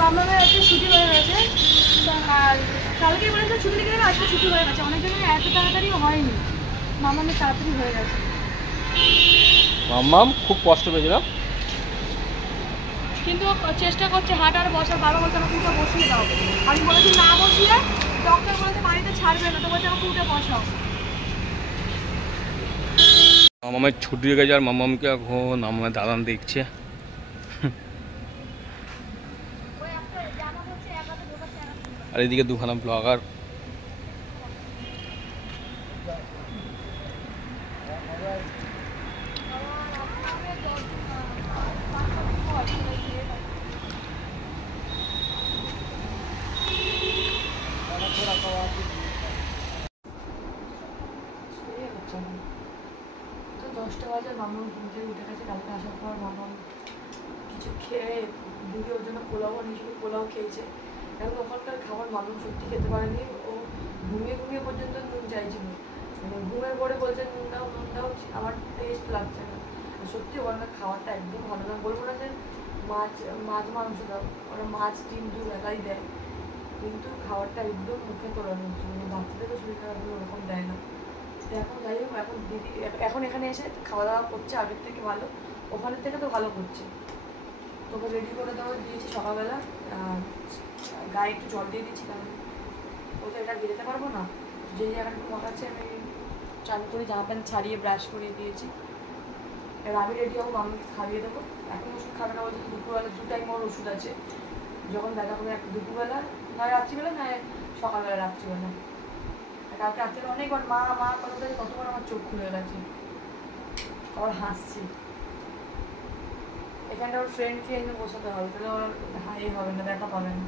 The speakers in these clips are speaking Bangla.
মামামের আজকে ছুটি হয়ে গেছে, আর কালকে বলেছে ছুটি লিখে দেবে, আজকে ছুটি হয়ে গেছে। অনেকজনের এত তাড়াতাড়ি হয়নি, মামামের তাড়াতাড়ি হয়ে গেছে। মামাম খুব কষ্ট পেয়েছিলাম, কিন্তু চেষ্টা করছে হাঁটার বসার। বাবা বলছে আমাকে উঠে বসিয়ে দাও, আমি বলেছি না বসিয়ে, ডক্টর বলেছে বাড়িতে ছাড়বে না, তো বলছে আমাকে উঠে বসাও। মামামের ছুটি হয়ে গেছে আর মামামকে এখন আমার দাদান দেখছে। আর এদিকে দুখানা ব্লগার। তো 10টা বাজে মামা ঘুম থেকে উঠে গেছে। কালকে আসার পর মামা কিছু খেয়ে দিদি ওর জন্য পোলাও বানিয়েছিল, পোলাও খেয়েছে। এখন ওখানকার খাবার মামা সত্যি খেতে পারেনি, ও ঘুমিয়ে ঘুমিয়ে পর্যন্ত নুন চাইছিল। মানে ঘুমের পরে বলছে নুন দাও নুন দাও, আমার টেস্ট লাগছে না। সত্যি ওখানকার খাবারটা একদম ভালো না। বলবো না যে মাছ মাংস দাও, ওরা মাছ ডিম দুধ একাই দেয়, কিন্তু খাবারটা একদম মুখে তোলানো হচ্ছে। মানে বাচ্চাদেরও শরীর খারাপ হলে ওরকম দেয় না। তো এখন যাই হোক, এখন দিদি এখন এখানে এসে খাওয়া দাওয়া করছে আগের থেকে ভালো, ওখানের থেকে তো ভালো করছে। তোকে রেডি করে দেওয়া দিয়েছি সকালবেলা, গায়ে একটু জল দিয়ে দিচ্ছি, কারণ ও তো এটা যেতে পারবো না। যে জায়গাটা মাখাচ্ছে আমি চান করে জামা প্যান্ট ছাড়িয়ে ব্রাশ করিয়ে দিয়েছি। এবার আমি রেডি হবো, মামাকে খাইয়ে দেবো। এখন ওষুধ খাবে না, বলছে দুপুরবেলা 2 টাইম ওর ওষুধ আছে। যখন ব্যথা করে একটা দুপুরবেলা, নয় রাত্রিবেলা, নয় সকালবেলা রাত্রিবেলা। কালকে রাত্রিবেলা অনেকবার মা মা কথা বলে কতবার আমার চোখ খুলে গেছে, আবার হাসছি। এখানটা ওর ফ্রেন্ডকে এনে বসাতে হবে, তাহলে ওর হাই হবে না, ব্যথা পাবে না।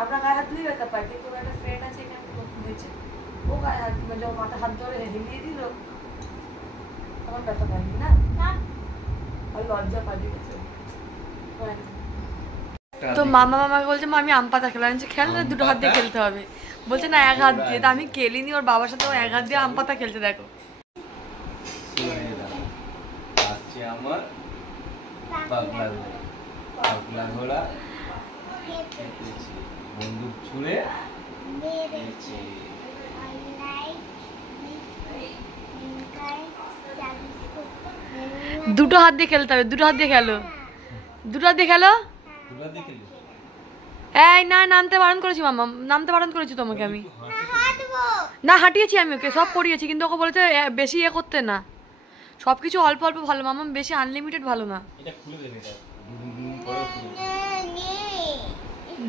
আপনার গায়ে হাত দিলেই ব্যথা পায়, কিন্তু ওর একটা ফ্রেন্ড আছে এখানে নতুন হয়েছে, ও গায়ে হাত যখন মাথা হাত ধরে হেলিয়ে দিল তখন ব্যথা পায়নি না, আর লজ্জা পালিয়ে গেছে। তো মামা মামাকে বলছে মা আমি আম পাতা খেলাম, খেল না, 2 হাত দিয়ে খেলতে হবে। বলছে না 1 হাত দিয়ে। তা আমি খেলিনি, ওর বাবার সাথে ও 1 হাত দিয়ে আম পাতা খেলছে। দেখো আমার পাগলা ঘোড়া বন্দুক ছুঁড়ে 2 হাত দিয়ে খেলতে হবে, 2 হাত দিয়ে খেলো, 2 হাত দিয়ে খেলো। এই না, নামতে বারণ করেছি মামা, নামতে বারণ করেছি তোমাকে আমি। না হাঁটিয়েছি আমি, ওকে সব করিয়েছি, কিন্তু ওকে বলেছে বেশি করতে না, সবকিছু অল্প অল্প ভালো মামা, বেশি আনলিমিটেড ভালো না,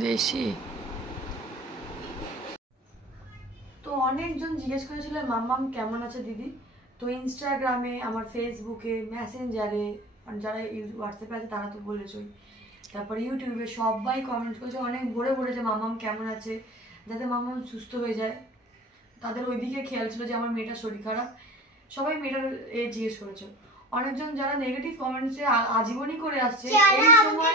বেশি। তো অনেকজন জিজ্ঞেস করেছিল মাম্মাম কেমন আছে দিদি। তো ইনস্টাগ্রামে, আমার ফেসবুকে, মেসেঞ্জারে, যারা হোয়াটসঅ্যাপে আছে তারা তো বলেছই, তারপর ইউটিউবে সবাই কমেন্ট করেছে অনেক ভরে ভরে যে মাম্মাম কেমন আছে, যাতে মাম্মাম সুস্থ হয়ে যায়। তাদের ওইদিকে খেয়াল ছিল যে আমার মেয়েটার শরীর খারাপ, সবাই মেয়েটার জিজ্ঞেস করেছে। অনেকজন যারা নেগেটিভ কমেন্টসে আজীবনই করে আসছে, এই সময়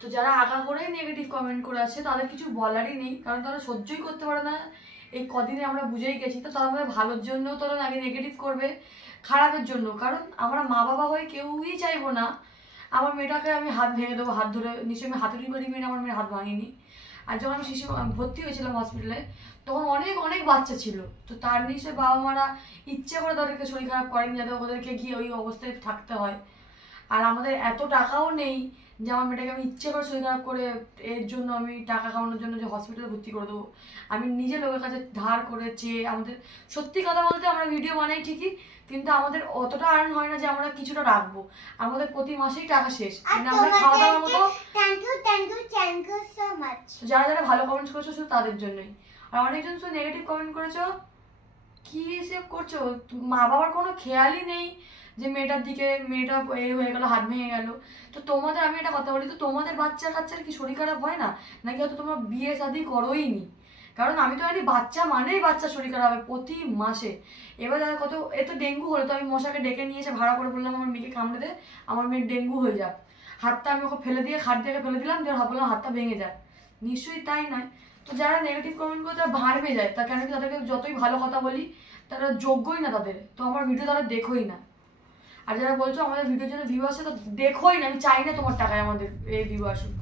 তো যারা আগা করেই নেগেটিভ কমেন্ট করে আসছে তাদের কিছু বলারই নেই, কারণ তারা সহ্যই করতে পারে না। এই কদিনে আমরা বুঝেই গেছি, তো তারা আমাদের ভালোর জন্যও তারা আগে নেগেটিভ করবে, খারাপের জন্য। কারণ আমরা মা বাবা হয়ে কেউই চাইবো না আমার মেয়েটাকে আমি হাত ভেঙে দেবো, হাত ধরে নিশ্চয়ই আমি হাতুড়ি বাড়ি মেয়ে আমার মেয়ের হাত ভাঙিনি। আর যখন আমি ভর্তি হয়েছিলাম হসপিটালে, তখন অনেক অনেক বাচ্চা ছিল, তো তার নিশ্চয়ই বাবা মারা ইচ্ছে করে তাদেরকে শরীর খারাপ করেনি যাতে ওদেরকে গিয়ে ওই অবস্থায় থাকতে হয়। আর আমাদের এত টাকাও নেই যে আমার মেয়েটাকে আমি ইচ্ছে করে শরীর খারাপ করে এর জন্য আমি টাকা কামানোর জন্য যে হসপিটালে ভর্তি করে দেবো। আমি নিজে লোকের কাছে ধার করে চেয়ে, আমাদের সত্যি কথা বলতে আমরা ভিডিও বানাই ঠিকই, কিন্তু আমাদের অতটা আর্ন হয় না যে আমরা কিছুটা রাখবো। আমাদের প্রতি মাসেই টাকা শেষ, মানে আমরা খাওয়া দাওয়ার মতো। যারা যারা ভালো কমেন্ট করেছো শুধু তাদের জন্যই, আর অনেকজন শুধু নেগেটিভ কমেন্ট করেছো, কি সেভ করছো, মা বাবার কোনো খেয়ালই নেই যে মেয়েটার দিকে, মেয়েটা এ হয়ে গেল, হাত ভেঙে গেল। তো তোমাদের, আমি একটা কথা বলি, তো তোমাদের বাচ্চা কাচ্চার কি শরীর খারাপ হয় না, নাকি হয়তো তোমরা বিয়ে শাদী করোই নি? কারণ আমি তো জানি বাচ্চা মানেই বাচ্চা শরীর খারাপ হবে প্রতি মাসে। এবার যারা কত, এ তো ডেঙ্গু হলো, তো আমি মশাকে ডেকে নিয়ে এসে ভাড়া করে বললাম আমার মেয়েকে কামড়ে দে, আমার মেয়ের ডেঙ্গু হয়ে যাক। হাতটা আমি ওকে ফেলে দিয়ে, খাট থেকে ফেলে দিলাম, যে বললাম হাতটা ভেঙে যাক, নিশ্চয়ই তাই নয়। তো যারা নেগেটিভ কমেন্ট করে তারা ভাঁড় পেয়ে যায়, তার কেন কি তাদেরকে যতই ভালো কথা বলি তারা যোগ্যই না তাদের, তো আমার ভিডিও তারা দেখোই না। আর যারা বলছো আমাদের ভিডিওর জন্য ভিউ আসে, তো দেখোই না, আমি চাই না তোমার টাকায় আমাদের এই ভিউ আসুক।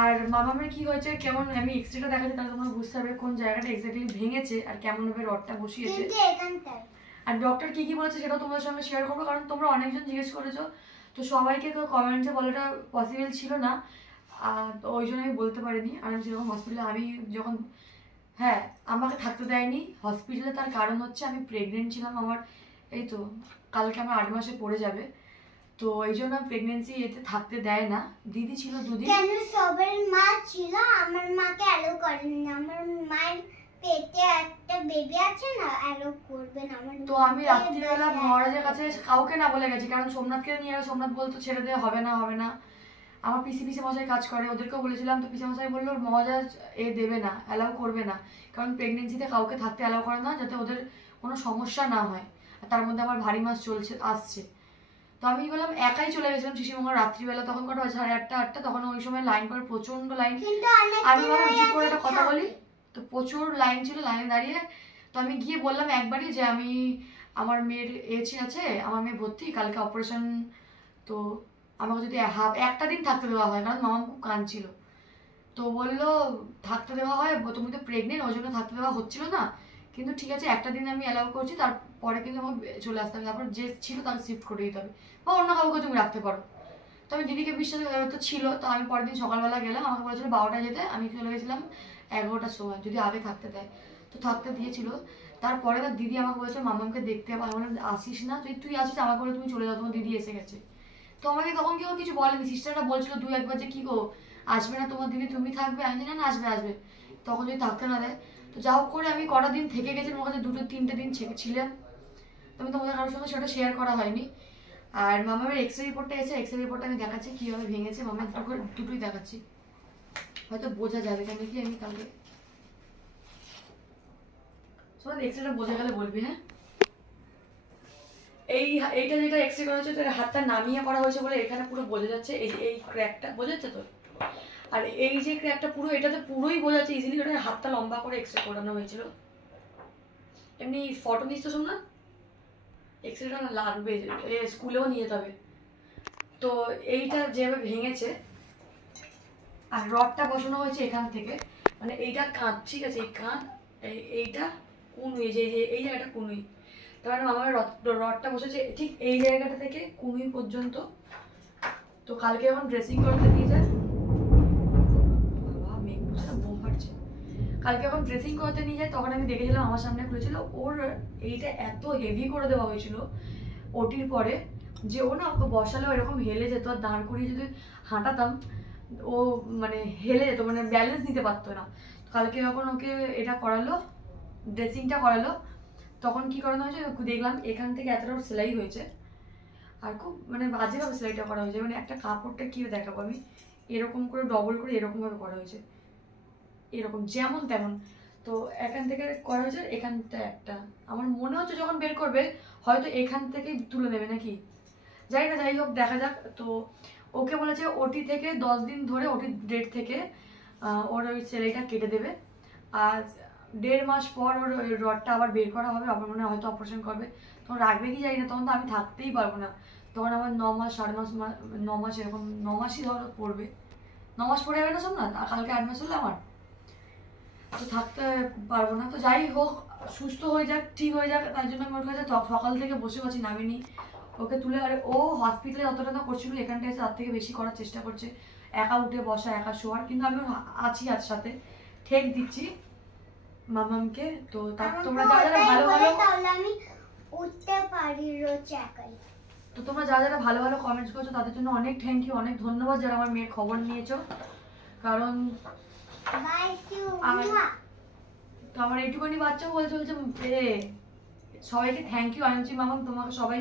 আর মামামের কি হয়েছে কেমন, আমি এক্সরেটা দেখাচ্ছি, তাহলে তোমরা বুঝতে পারবে কোন জায়গাটা এক্স্যাক্টলি ভেঙেছে আর কেমন ভাবে রডটা বসিয়েছে। আর ডক্টর কি বলেছে সেটাও তোমাদের সঙ্গে শেয়ার করবো, কারণ তোমরা অনেকজন জিজ্ঞেস করেছো, তো সবাইকে তো কমেন্টে বলাটা পসিবল ছিল না, তো ওই জন্য আমি বলতে পারিনি। আর আমি সেরকম হসপিটালে আমি যখন, হ্যাঁ আমাকে থাকতে দেয়নি হসপিটালে, তার কারণ হচ্ছে আমি প্রেগনেন্ট ছিলাম, আমার এই তো কালকে আমার 8 মাসে পড়ে যাবে, তো এই জন্য প্রেগনেন্সি এতে থাকতে দেয় না। দিদি ছিল দুদিন, কেন সবার মা ছিল, আমার মাকে অ্যালো করেন না, আমার মায়ের পেটে একটা বেবি আছে না, অ্যালো করবে না আমার। তো আমি রাত্রিবেলা মহারাজের কাছে কাউকে না বলে গেছি, কারণ সোমনাথকে নিয়ে সোমনাথ বলতো ছেড়ে দে, হবে না হবে না। আমার পিসি মশাই কাজ করে, ওদেরকেও বলেছিলাম, তো পিসি মশাই বললো মহারাজ দেবে না, অ্যালাউ করবে না, কারণ প্রেগনেন্সিতে কাউকে থাকতে অ্যালাউ করে না, যাতে ওদের কোনো সমস্যা না হয়। আর তার মধ্যে আমার ভারী মাস আসছে, তো আমি বললাম একাই চলে গেছিলাম শিশিমঙ্গল রাত্রিবেলা, তখন কটা 8:30 তখন ওই সময় লাইন পর প্রচন্ড লাইন। আমি ভাবলাম চুপ করে একটা কথা বলি, তো প্রচুর লাইন ছিল, লাইনে দাঁড়িয়ে তো আমি গিয়ে বললাম একবারই যে আমি আমার মেয়ের আছে, আমার মেয়ে ভর্তি, কালকে অপারেশন, তো আমাকে যদি একটা দিন থাকতে দেওয়া হয়, কারণ মামা খুব কাঁদছিল, তো বললো থাকতে দেওয়া হয়, তুমি তো প্রেগনেন্ট, ওই জন্য থাকতে দেওয়া হচ্ছিল না, কিন্তু ঠিক আছে একটা দিন আমি অ্যালাউ করছি, তারপরে কিন্তু আমাকে চলে আসতে হবে, তারপর যে ছিল তাকে শিফট করে দিতে হবে, বা অন্য কাউকে তুমি রাখতে পারো। তো আমি দিদিকে বিশ্বাস তো ছিল, তো আমি পরের দিন সকালবেলা গেলাম, আমাকে বলেছিল 12টায় যেতে, আমি চলে গেছিলাম 11টার সময়, যদি আগে থাকতে দেয়, তো থাকতে দিয়েছিল। তারপরে তার দিদি আমাকে বলেছে মামাকে দেখতে হবে, আমি বললাম আসিস না, যদি তুই আসিস আমাকে বলে তুমি চলে যাও, তোমার দিদি এসে গেছে। তো আমাকে তখন কেউ কিছু বলেনি, সিস্টাররা বলছিল 2-1 বার যে কি গো আসবে না তোমার দিদি, তুমি থাকবে, আমি জানি না আসবে, তখন যদি থাকতে না দেয়। তো যা হোক করে আমি কটা দিন থেকে গেছি, আমার কাছে 2-3টে দিন ছিলাম, তো আমি তোমাদের কারোর সঙ্গে সেটা শেয়ার করা হয়নি। আর মামামের এক্সরে রিপোর্টটা এসে, এক্সরে রিপোর্টটা আমি দেখাচ্ছি কীভাবে ভেঙেছে, মামার দুটোই দেখাচ্ছি, হয়তো বোঝা যাবে, কেন কি আমি কালকে সবাই এক্সরেটা বোঝা গেলে বলবি। হ্যাঁ, এইটা যেটা এক্সরে করা হয়েছে, হাতটা নামিয়ে করা হয়েছে বলে এখানে পুরো বোঝা যাচ্ছে, এই ক্র্যাকটা বোঝা যাচ্ছে তো, আর এই যে ক্র্যাকটা পুরো, এটাতে পুরোই বোঝা যাচ্ছে ইজিলি, ওটা হাতটা লম্বা করে এক্সরে করানো হয়েছিল। এমনি ফটো নিস তো শোন না, এক্সরেটা না লাগবে, স্কুলেও নিয়ে যেতে হবে। তো এইটা যেভাবে ভেঙেছে, আর রডটা বসানো হয়েছে এখান থেকে, মানে এইটা কাঁধ, ঠিক আছে, এই কাঁধ, এইটা কুনুই, যে এই জায়গাটা কুনুই, তার মানে আমার রডটা বসেছে ঠিক এই জায়গাটা থেকে কুনুই পর্যন্ত। তো কালকে যখন ড্রেসিং করতে নিয়ে যায়, বাবা মেঘ বুঝে বোম ফাটছে, কালকে যখন ড্রেসিং করতে নিয়ে যায় তখন আমি দেখেছিলাম আমার সামনে খুলেছিল, ওর এইটা এত হেভি করে দেওয়া হয়েছিল ওটির পরে, যে ও না ওকে বসালেও এরকম হেলে যেত, আর দাঁড় করিয়ে যদি হাঁটাতাম ও মানে হেলে যেত, মানে ব্যালেন্স নিতে পারতো না। কালকে যখন ওকে এটা করালো, ড্রেসিংটা করালো, তখন কি করানো হয়েছে দেখলাম এখান থেকে এতটা সেলাই হয়েছে, আর খুব মানে বাজেভাবে সেলাইটা করা হয়েছে, মানে একটা কাপড়টা কি দেখাবো আমি, এরকম করে ডবল করে এরকম ভাবে করা হয়েছে, এরকম যেমন তেমন। তো এখান থেকে করা হয়েছে, এখানটা একটা আমার মনে হচ্ছে যখন বের করবে হয়তো এখান থেকেই তুলে নেবে নাকি, যাই না, যাই হোক দেখা যাক। তো ওকে বলেছে ওটি থেকে 10 দিন ধরে, ওটির ডেট থেকে ওর ওই সেলাইটা কেটে দেবে, আর 1.5 মাস পর ওর রডটা আবার বের করা হবে, আবার মনে হয়তো অপারেশন করবে, তখন রাখবে কি জানি না, তখন তো আমি থাকতেই পারবো না, তখন আমার 9 মাস 9.5 মাস এরকম 9 মাসই ধরো পড়বে, 9 মাস পড়ে যাবে না সব না, কালকে 8 মাস হলো আমার, তো থাকতে পারবো না। তো যাই হোক সুস্থ হয়ে যাক, ঠিক হয়ে যাক, তার জন্য আমি ওর কাছে সকাল থেকে বসে আছি, নামিনি ওকে তুলে। আর ও হসপিটালে যতটা না করছিল এখানটা এসে তার থেকে বেশি করার চেষ্টা করছে, একা উঠে বসা, একা শোয়ার, কিন্তু আমি আছি আর সাথে ঠেক দিচ্ছি মামামকে। তো তোমরা যারা ভালো ভালো, তাহলে আমি উঠতে পারি রোজ একাই। তো তোমরা যারা ভালো ভালো কমেন্টস করছো তাদের জন্য অনেক থ্যাংক ইউ, অনেক ধন্যবাদ যারা আমার মেয়ের খবর নিয়েছো, কারণ তো আমার এইটুকুনি বাচ্চাও বলছে সবাইকে থ্যাংক ইউ আনছি মামাম, তোমাকে সবাই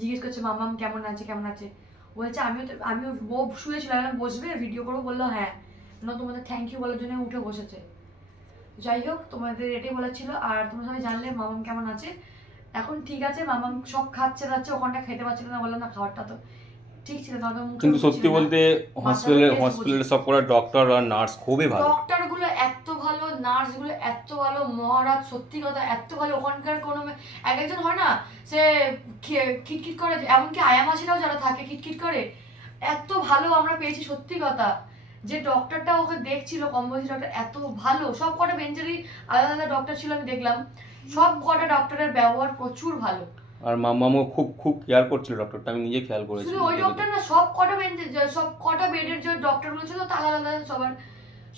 জিজ্ঞেস করছে মামাম কেমন আছে কেমন আছে, বলছে আমিও বউ শুয়েছিল, বসবে ভিডিও করবো, বললো হ্যাঁ, তোমাদের থ্যাংক ইউ বলার জন্য উঠে বসেছে। যাই হোক তোমাদের এটাই বলার ছিল, আর তোমরা সবাই জানলে মামাম কেমন আছে, এখন ঠিক আছে, মামাম সব খাচ্ছে ওখানটা খেতে পারছিল না, বললাম না খাবারটা তো ঠিক ছিল না, কিন্তু সত্যি বলতে হসপিটালে সব করা ডক্টর আর নার্স খুবই ভালো, ডক্টর গুলো এত ভালো নার্সগুলো এত ভালো, মহারাজ সত্যি কথা এত ভালো। ওখানকার কোনো এক একজন হয় না সে খিটখিট করে, এমনকি আয়া মাসিরাও যারা থাকে খিটখিট করে, এত ভালো আমরা পেয়েছি সত্যি কথা। যে ডক্টরটা ওকে দেখছিল কম্বোজি ডক্টর এত ভালো, সব কটা বেঞ্চেরই আলাদা আলাদা ডক্টর ছিল, আমি দেখলাম সব কটা ডক্টরের ব্যবহার প্রচুর ভালো। আর মামামও খুব খুব কেয়ার করছিল ডক্টরটা, আমি নিজে খেয়াল করেছি। শুধু ওই ডক্টর না, সব কটা বেঞ্চে সব কটা বেডের যে ডক্টরগুলো ছিল তারা আলাদা সবার,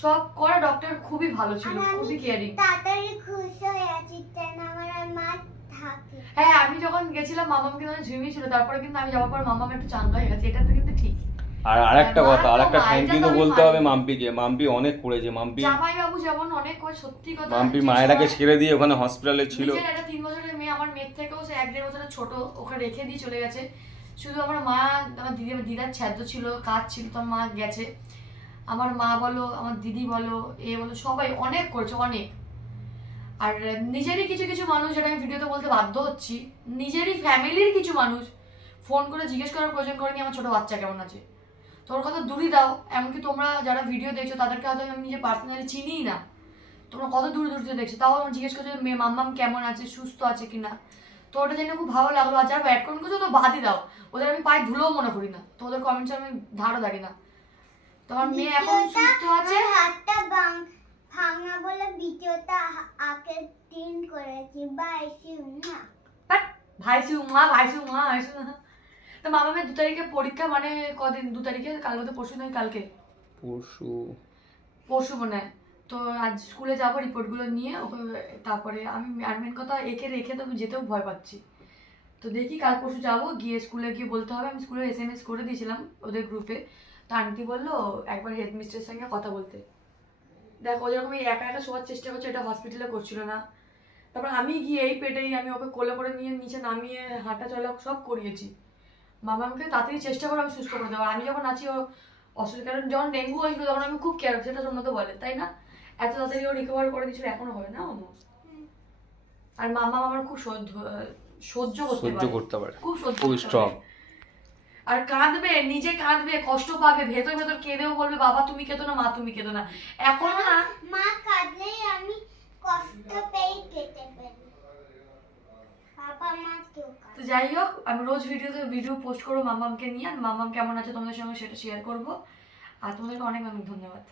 সব কটা ডক্টর খুবই ভালো ছিল, খুবই কেয়ারিং। তাড়াতাড়ি খুশি হয়ে আছি কেন আমার মা থাকে। হ্যাঁ আমি যখন গেছিলাম মামামকে তখন ঝিমিয়েছিল, তারপরে কিন্তু আমি যাওয়ার পর মামাম একটু চাঙ্গা হয়ে গেছে, এটা তো কিন্তু ঠিক। আর আরেকটা কথা, আরেকটা থ্যাংক ইউ তো বলতে হবে মাম্পিকে। মাম্পি অনেক করেছে। মাম্পি জামাই বাবু যেমন অনেক করে সত্যি কথা। মাম্পি মায়েরাকে ছেড়ে দিয়ে ওখানে হসপিটালে ছিল। নিজের একটা 3 বছরের মেয়ে, আমার মেয়ের থেকেও সে 1-1.5 বছরের ছোট, ওখানে রেখে দিয়ে চলে গেছে। শুধু আমার মা, আমার দিদার ছ্যাদ্য ছিল, কাজ ছিল, তো মা গেছে। আমার মা বলো, আমার দিদি বলো, এ বলো, সবাই অনেক করেছে, অনেক। আর নিজেরই কিছু কিছু মানুষ, যেটা আমি ভিডিওতে বলতে বাধ্য হচ্ছি, নিজেরই ফ্যামিলির কিছু মানুষ ফোন করে জিজ্ঞেস করার প্রয়োজন করেনি আমার ছোট বাচ্চা কেমন আছে। তোর কথা দূরই দাও, এমনকি তোমরা যারা ভিডিও দেখছো তাদেরকে হয়তো আমি নিজে পার্সোনালি চিনিই না, তোমরা কত দূর দূর থেকে দেখছো, তাও আমার জিজ্ঞেস করছো মেয়ে মাম্মাম কেমন আছে, সুস্থ আছে কিনা। তো ওটা জেনে খুব ভালো লাগলো। আর যারা ব্যাড কমেন্ট করছো তো বাদই দাও, ওদের আমি পায়ে ধুলোও মনে করি না, তো ওদের কমেন্টস আমি ধারও দাঁড়ি না। তোমার মেয়ে এখন সুস্থ আছে। হাতটা ভাঙা বলে ভিডিওটা আগে দিন করেছি। বাইসি না ভাইসু মা তো মামামের 2 তারিখে পরীক্ষা, মানে কদিন, 2 তারিখে, কাল বলতে পরশু নয়, কালকে পরশু মনে হয়। তো আজ স্কুলে যাবো রিপোর্টগুলো নিয়ে ওকে, তারপরে আমি আর মেন কথা একে রেখে তো আমি যেতেও ভয় পাচ্ছি। তো দেখি কাল পরশু যাবো, গিয়ে স্কুলে গিয়ে বলতে হবে। আমি স্কুলে SMS করে দিয়েছিলাম ওদের গ্রুপে, তো আন্টি বললো একবার হেডমিস্ট্রেসের সঙ্গে কথা বলতে। দেখো ও যেরকম একা একা শোয়ার চেষ্টা করছে, এটা হসপিটালে করছিল না। তারপর আমি গিয়ে এই পেটেই আমি ওকে কোলে করে নিয়ে নিচে নামিয়ে হাঁটা চলা সব করিয়েছি। মামাকে তাড়াতাড়ি চেষ্টা করে আমি সুস্থ করে দেবো। আমি যখন আছি ও অসুবিধা, কারণ যখন ডেঙ্গু হয়েছিল তখন আমি খুব কেয়ার, সেটা জন্য তো বলে, তাই না? এত তাড়াতাড়ি ও রিকভার করে দিচ্ছিল, এখনো হয় না মামা। আর মামা আমার খুব সহ্য করতে পারে, খুব স্ট্রং। আর কাঁদবে, নিজে কাঁদবে, কষ্ট পাবে, ভেতর ভেতর কেঁদেও বলবে বাবা তুমি কেঁদো না, মা তুমি কেঁদো না। এখনো না, মা কাঁদলেই আমি কষ্ট পেয়ে কেটে ফেলি। বাবা মা কেউ তো যাই হোক, আমি রোজ ভিডিও পোস্ট করবো মামামকে নিয়ে, আর মামাম কেমন আছে তোমাদের সঙ্গে সেটা শেয়ার করবো। আর তোমাদেরকে অনেক অনেক ধন্যবাদ।